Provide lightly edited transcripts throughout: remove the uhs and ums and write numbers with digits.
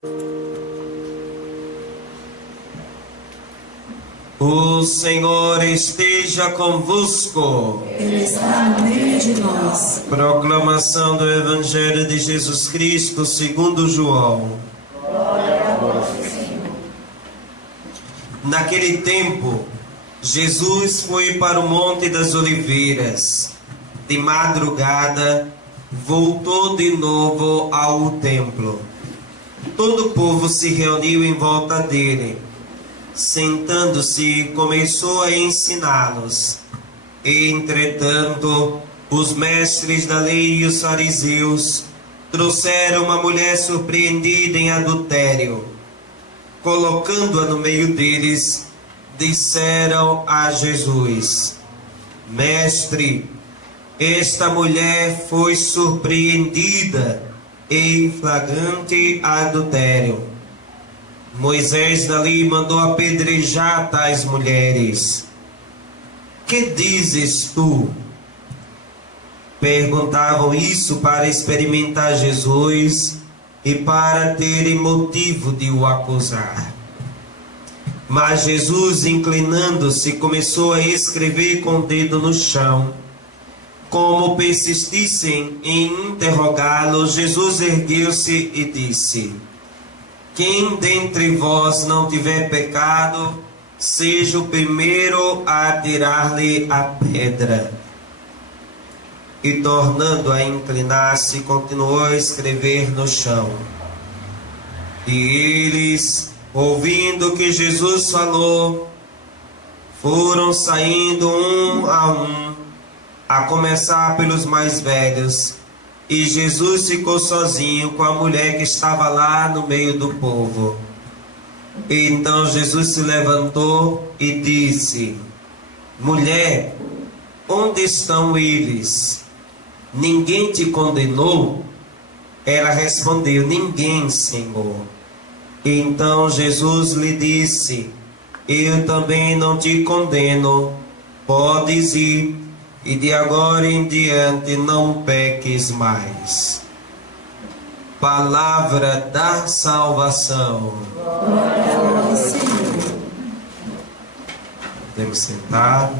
O Senhor esteja convosco. Ele está no meio de nós. Proclamação do Evangelho de Jesus Cristo segundo João. Glória a vós, Senhor. Naquele tempo, Jesus foi para o Monte das Oliveiras. De madrugada, voltou de novo ao templo. Todo o povo se reuniu em volta dele. Sentando-se, começou a ensiná-los. Entretanto, os mestres da lei e os fariseus trouxeram uma mulher surpreendida em adultério. Colocando-a no meio deles, disseram a Jesus: Mestre, esta mulher foi surpreendida em flagrante adultério. Moisés da lei mandou apedrejar tais mulheres. Que dizes tu? Perguntavam isso para experimentar Jesus e para terem motivo de o acusar. Mas Jesus, inclinando-se, começou a escrever com o dedo no chão. Como persistissem em interrogá-lo, Jesus ergueu-se e disse: Quem dentre vós não tiver pecado, seja o primeiro a atirar-lhe a pedra. E tornando a inclinar-se, continuou a escrever no chão. E eles, ouvindo o que Jesus falou, foram saindo um, a começar pelos mais velhos. E Jesus ficou sozinho com a mulher que estava lá no meio do povo. E então Jesus se levantou e disse: Mulher, onde estão eles? Ninguém te condenou? Ela respondeu: Ninguém, Senhor. E então Jesus lhe disse: Eu também não te condeno. Podes ir. E de agora em diante não peques mais. Palavra da salvação. Glória a vós, Senhor. Podemos sentar.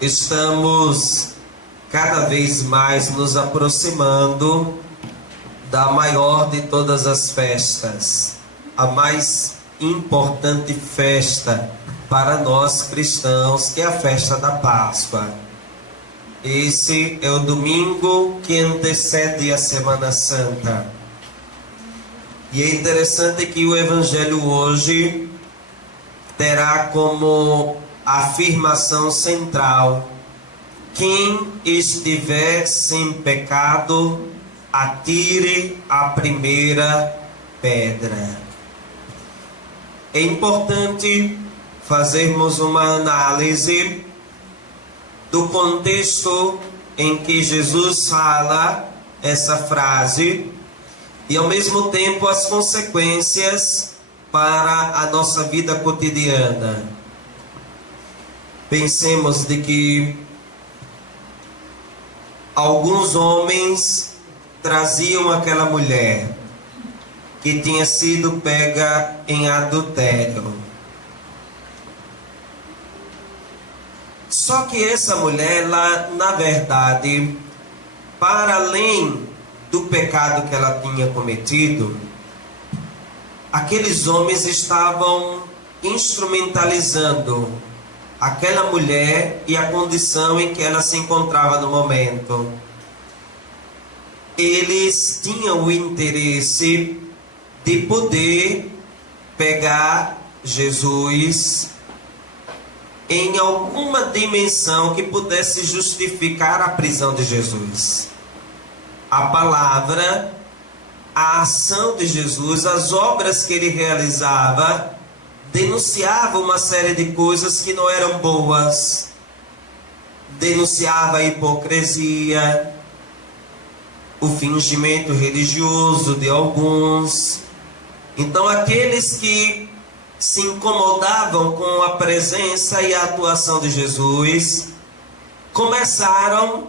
Estamos cada vez mais nos aproximando da maior de todas as festas, a mais importante festa para nós cristãos, que é a festa da Páscoa. Esse é o domingo que antecede a Semana Santa. E é interessante que o Evangelho hoje terá como afirmação central: quem estiver sem pecado, atire a primeira pedra. É importante fazermos uma análise do contexto em que Jesus fala essa frase e ao mesmo tempo as consequências para a nossa vida cotidiana. Pensemos de que alguns homens traziam aquela mulher que tinha sido pega em adultério. Só que essa mulher, ela, na verdade, para além do pecado que ela tinha cometido, aqueles homens estavam instrumentalizando aquela mulher e a condição em que ela se encontrava no momento. Eles tinham o interesse de poder pegar Jesus em alguma dimensão que pudesse justificar a prisão de Jesus. A palavra, a ação de Jesus, as obras que ele realizava, denunciava uma série de coisas que não eram boas. Denunciava a hipocrisia, o fingimento religioso de alguns. Então aqueles que se incomodavam com a presença e a atuação de Jesus começaram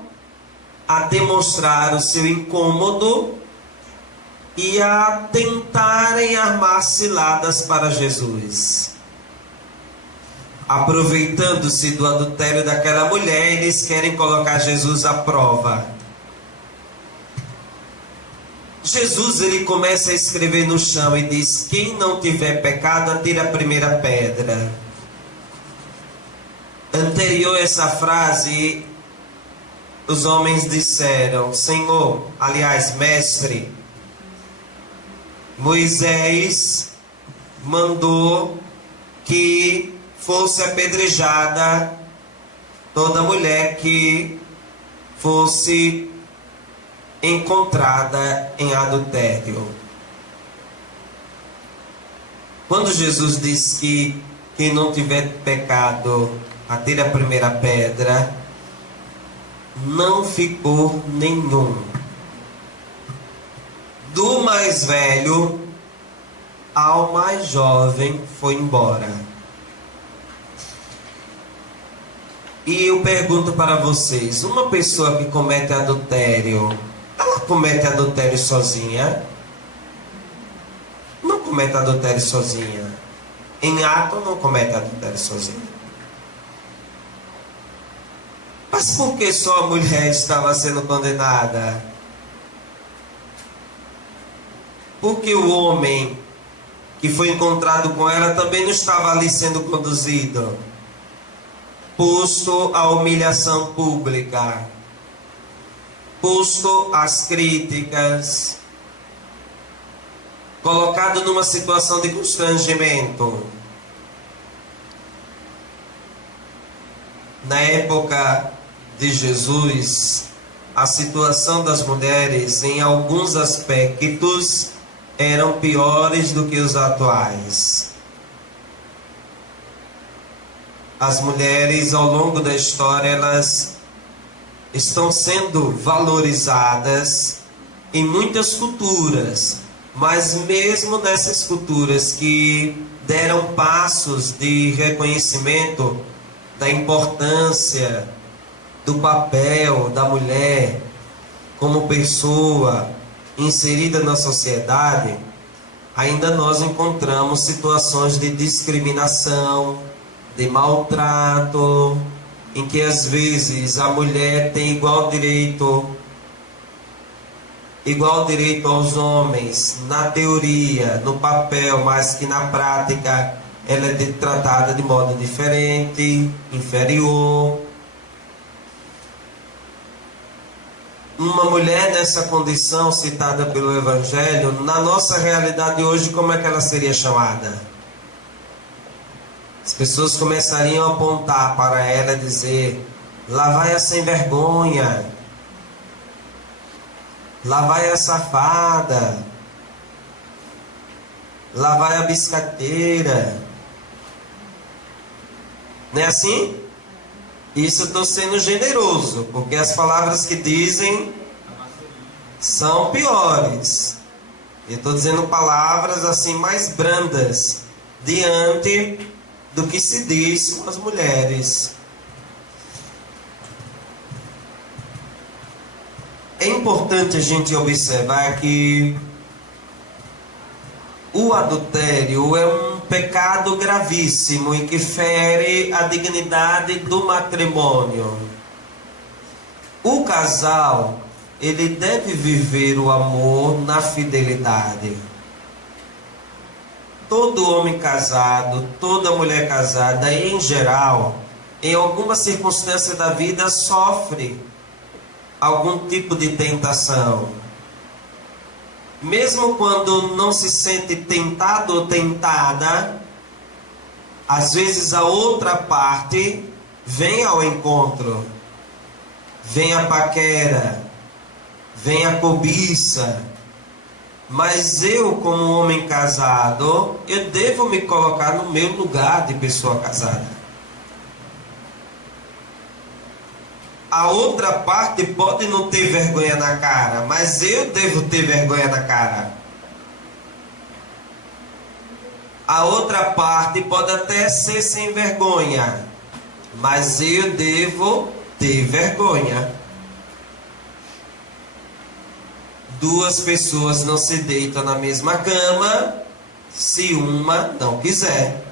a demonstrar o seu incômodo e a tentarem armar ciladas para Jesus. Aproveitando-se do adultério daquela mulher, eles querem colocar Jesus à prova. Jesus, ele começa a escrever no chão e diz: quem não tiver pecado, atire a primeira pedra. Anterior a essa frase, os homens disseram: Senhor, aliás, mestre, Moisés mandou que fosse apedrejada toda mulher que fosse encontrada em adultério. Quando Jesus diz que quem não tiver pecado, atire a primeira pedra, não ficou nenhum. Do mais velho ao mais jovem foi embora. E eu pergunto para vocês: uma pessoa que comete adultério, ela comete adultério sozinha? Não comete adultério sozinha. Em ato não comete adultério sozinha. Mas por que só a mulher estava sendo condenada? Porque o homem que foi encontrado com ela também não estava ali sendo conduzido, posto à humilhação pública, posto às críticas, colocado numa situação de constrangimento. Na época de Jesus, a situação das mulheres, em alguns aspectos, eram piores do que os atuais. As mulheres, ao longo da história, elas estão sendo valorizadas em muitas culturas, mas mesmo nessas culturas que deram passos de reconhecimento da importância do papel da mulher como pessoa inserida na sociedade, ainda nós encontramos situações de discriminação, de maltrato, em que às vezes a mulher tem igual direito aos homens, na teoria, no papel, mas que na prática ela é tratada de modo diferente, inferior. Uma mulher nessa condição citada pelo Evangelho, na nossa realidade hoje, como é que ela seria chamada? As pessoas começariam a apontar para ela e dizer: lá vai a sem vergonha, lá vai a safada, lá vai a biscateira. Não é assim? Isso eu estou sendo generoso, porque as palavras que dizem são piores. Eu estou dizendo palavras assim mais brandas diante do que se diz com as mulheres. É importante a gente observar que o adultério é um pecado gravíssimo e que fere a dignidade do matrimônio. O casal, ele deve viver o amor na fidelidade. Todo homem casado, toda mulher casada, em geral, em alguma circunstância da vida, sofre algum tipo de tentação. Mesmo quando não se sente tentado ou tentada, às vezes a outra parte vem ao encontro, vem a paquera, vem a cobiça. Mas eu, como homem casado, eu devo me colocar no meu lugar de pessoa casada. A outra parte pode não ter vergonha na cara, mas eu devo ter vergonha na cara. A outra parte pode até ser sem vergonha, mas eu devo ter vergonha. duas pessoas não se deitam na mesma cama se uma não quiser.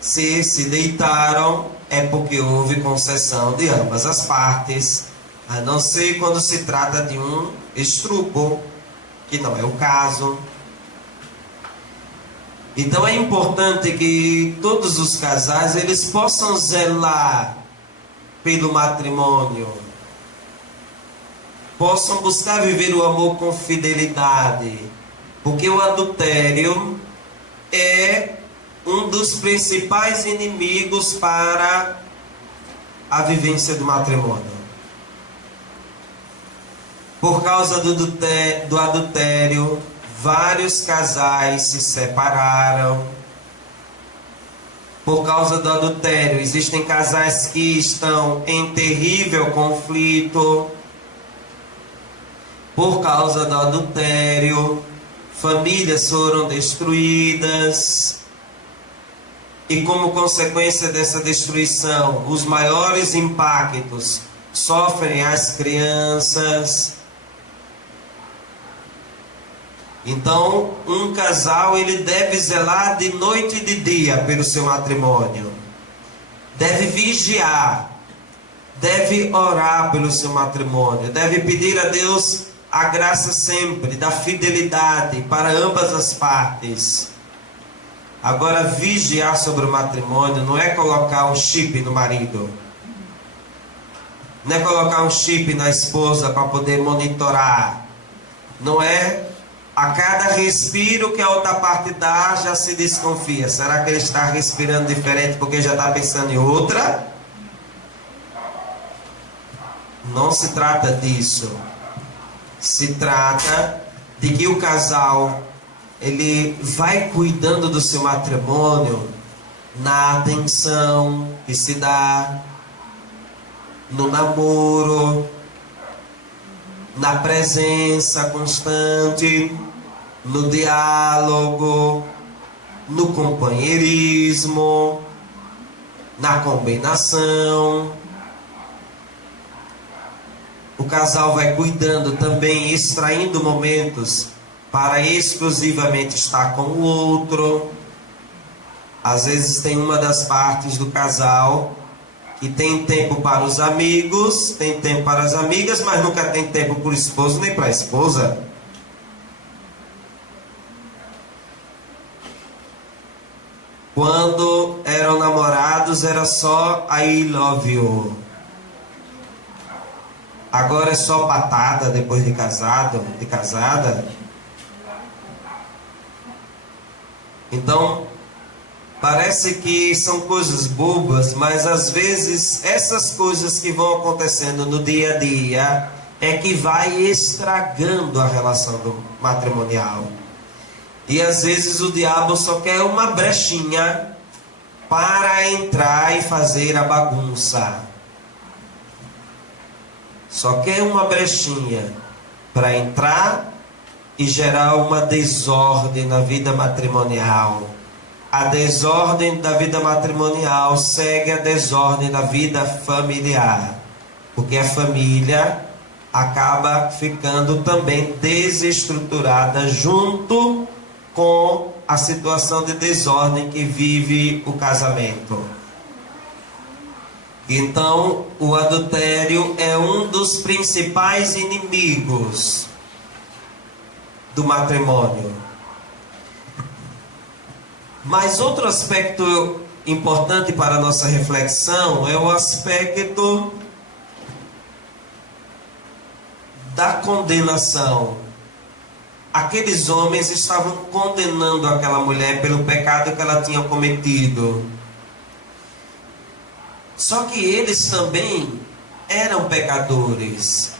Se deitaram, é porque houve concessão de ambas as partes, a não ser quando se trata de um estupro, que não é o caso. Então é importante que todos os casais eles possam zelar pelo matrimônio, possam buscar viver o amor com fidelidade, porque o adultério é um dos principais inimigos para a vivência do matrimônio. Por causa do adultério, vários casais se separaram. Por causa do adultério, existem casais que estão em terrível conflito. Por causa do adultério, famílias foram destruídas. E como consequência dessa destruição, os maiores impactos sofrem as crianças. Então, um casal ele deve zelar de noite e de dia pelo seu matrimônio. Deve vigiar, deve orar pelo seu matrimônio, deve pedir a Deus a graça sempre da fidelidade para ambas as partes. Agora, vigiar sobre o matrimônio não é colocar um chip no marido, não é colocar um chip na esposa para poder monitorar, não é a cada respiro que a outra parte dá já se desconfia. Será que ele está respirando diferente porque já está pensando em outra? Não se trata disso. Se trata de que o casal ele vai cuidando do seu matrimônio na atenção que se dá, no namoro, na presença constante, no diálogo, no companheirismo, na combinação. O casal vai cuidando também, extraindo momentos para exclusivamente estar com o outro. Às vezes tem uma das partes do casal que tem tempo para os amigos, tem tempo para as amigas, mas nunca tem tempo para o esposo nem para a esposa. Quando eram namorados era só I love you. Agora é só patada depois de casado, de casada. Então, parece que são coisas bobas, mas às vezes essas coisas que vão acontecendo no dia a dia é que vai estragando a relação matrimonial. E às vezes o diabo só quer uma brechinha para entrar e fazer a bagunça. Só quer uma brechinha para entrar e gerar uma desordem na vida matrimonial. A desordem da vida matrimonial segue a desordem da vida familiar, porque a família acaba ficando também desestruturada junto com a situação de desordem que vive o casamento. Então, o adultério é um dos principais inimigos do matrimônio. Mas outro aspecto importante para a nossa reflexão é o aspecto da condenação. Aqueles homens estavam condenando aquela mulher pelo pecado que ela tinha cometido. Só que eles também eram pecadores.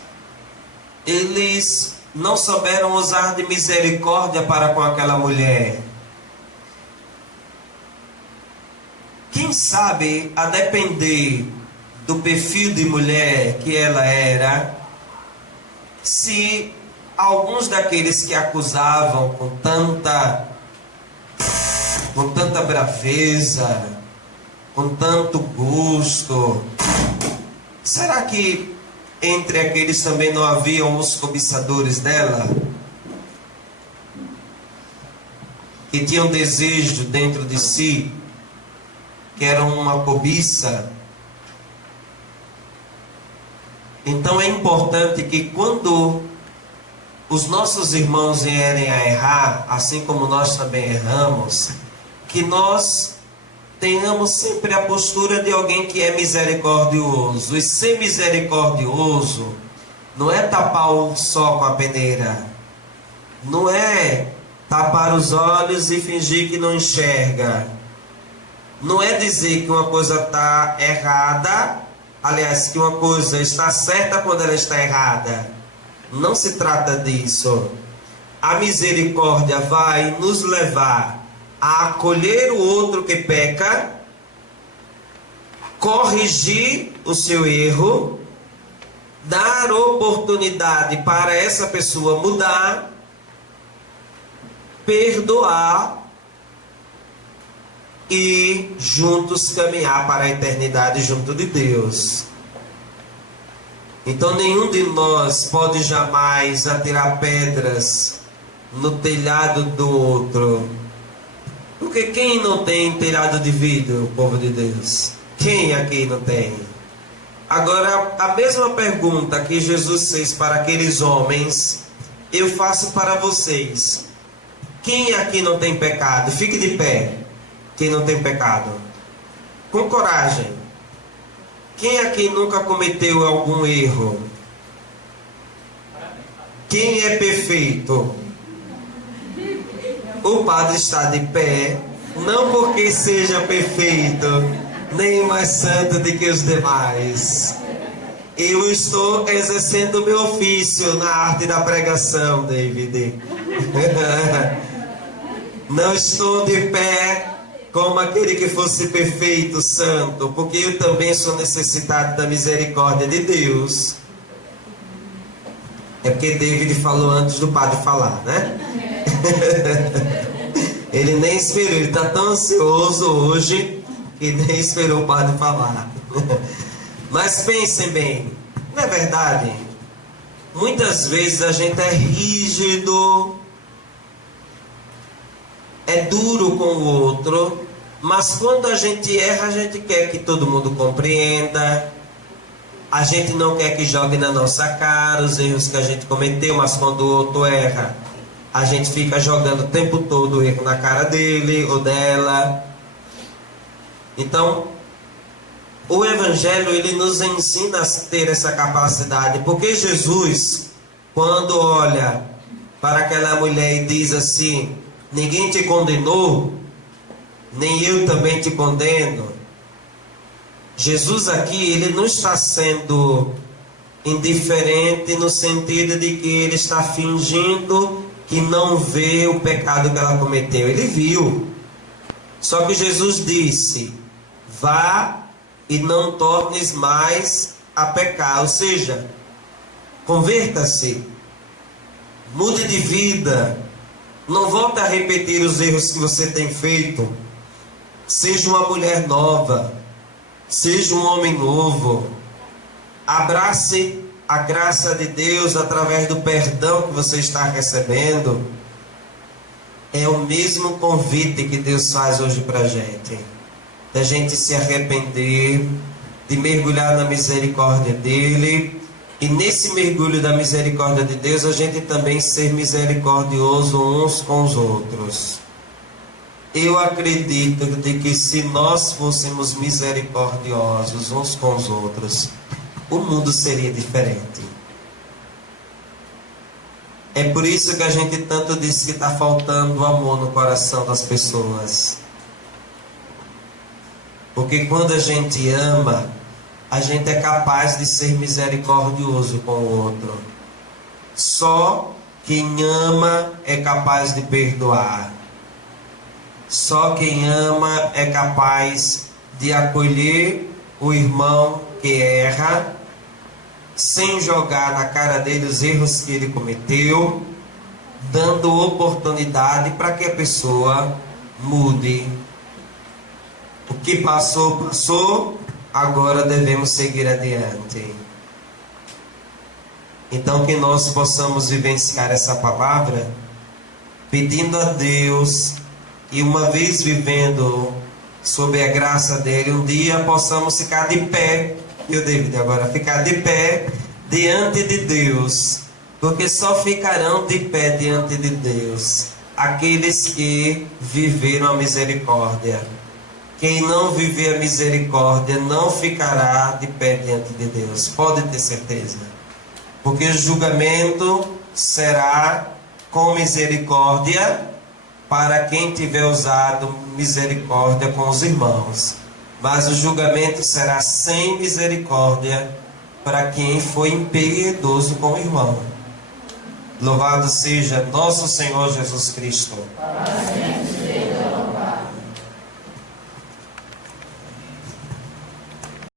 Eles não souberam usar de misericórdia para com aquela mulher. Quem sabe, a depender do perfil de mulher que ela era, se alguns daqueles que acusavam com tanta braveza, com tanto gosto, será que entre aqueles também não haviam os cobiçadores dela, que tinham desejo dentro de si, que era uma cobiça. Então é importante que quando os nossos irmãos vierem a errar, assim como nós também erramos, que nós tenhamos sempre a postura de alguém que é misericordioso. E ser misericordioso não é tapar o sol com a peneira, não é tapar os olhos e fingir que não enxerga, não é dizer que uma coisa está errada, aliás, que uma coisa está certa quando ela está errada. Não se trata disso. A misericórdia vai nos levar a acolher o outro que peca, corrigir o seu erro, dar oportunidade para essa pessoa mudar, perdoar e juntos caminhar para a eternidade junto de Deus. Então nenhum de nós pode jamais atirar pedras no telhado do outro. Porque quem não tem telhado de vidro, povo de Deus? Quem aqui não tem? Agora, a mesma pergunta que Jesus fez para aqueles homens, eu faço para vocês. Quem aqui não tem pecado? Fique de pé. Quem não tem pecado? Com coragem. Quem aqui nunca cometeu algum erro? Quem é perfeito? O padre está de pé, não porque seja perfeito, nem mais santo do que os demais. Eu estou exercendo o meu ofício na arte da pregação, David. Não estou de pé como aquele que fosse perfeito, santo, porque eu também sou necessitado da misericórdia de Deus. É porque David falou antes do padre falar, né? Ele nem esperou, ele está tão ansioso hoje que nem esperou o padre falar. Mas pensem bem, não é verdade? Muitas vezes a gente é rígido, é duro com o outro, mas quando a gente erra, a gente quer que todo mundo compreenda. A gente não quer que jogue na nossa cara os erros que a gente cometeu, mas quando o outro erra, a gente fica jogando o tempo todo o erro na cara dele ou dela. Então, o Evangelho, ele nos ensina a ter essa capacidade, porque Jesus, quando olha para aquela mulher e diz assim: ninguém te condenou, nem eu também te condeno. Jesus aqui, ele não está sendo indiferente no sentido de que ele está fingindo que não vê o pecado que ela cometeu. Ele viu. Só que Jesus disse: vá e não tornes mais a pecar. Ou seja, converta-se, mude de vida, não volte a repetir os erros que você tem feito. Seja uma mulher nova, seja um homem novo, abrace a graça de Deus através do perdão que você está recebendo. É o mesmo convite que Deus faz hoje para a gente, da gente se arrepender, de mergulhar na misericórdia dele, e nesse mergulho da misericórdia de Deus a gente também ser misericordioso uns com os outros. Eu acredito de que se nós fôssemos misericordiosos uns com os outros, o mundo seria diferente. É por isso que a gente tanto diz que está faltando amor no coração das pessoas. Porque quando a gente ama, a gente é capaz de ser misericordioso com o outro. Só quem ama é capaz de perdoar. Só quem ama é capaz de acolher o irmão que erra, sem jogar na cara dele os erros que ele cometeu, dando oportunidade para que a pessoa mude. O que passou, passou, agora devemos seguir adiante. Então que nós possamos vivenciar essa palavra, pedindo a Deus, e uma vez vivendo sob a graça dele, um dia possamos ficar de pé, e o David agora, ficar de pé diante de Deus, porque só ficarão de pé diante de Deus aqueles que viveram a misericórdia. Quem não viver a misericórdia não ficará de pé diante de Deus, pode ter certeza, porque o julgamento será com misericórdia para quem tiver usado misericórdia com os irmãos, mas o julgamento será sem misericórdia para quem foi impiedoso com o irmão. Louvado seja nosso Senhor Jesus Cristo. Amém.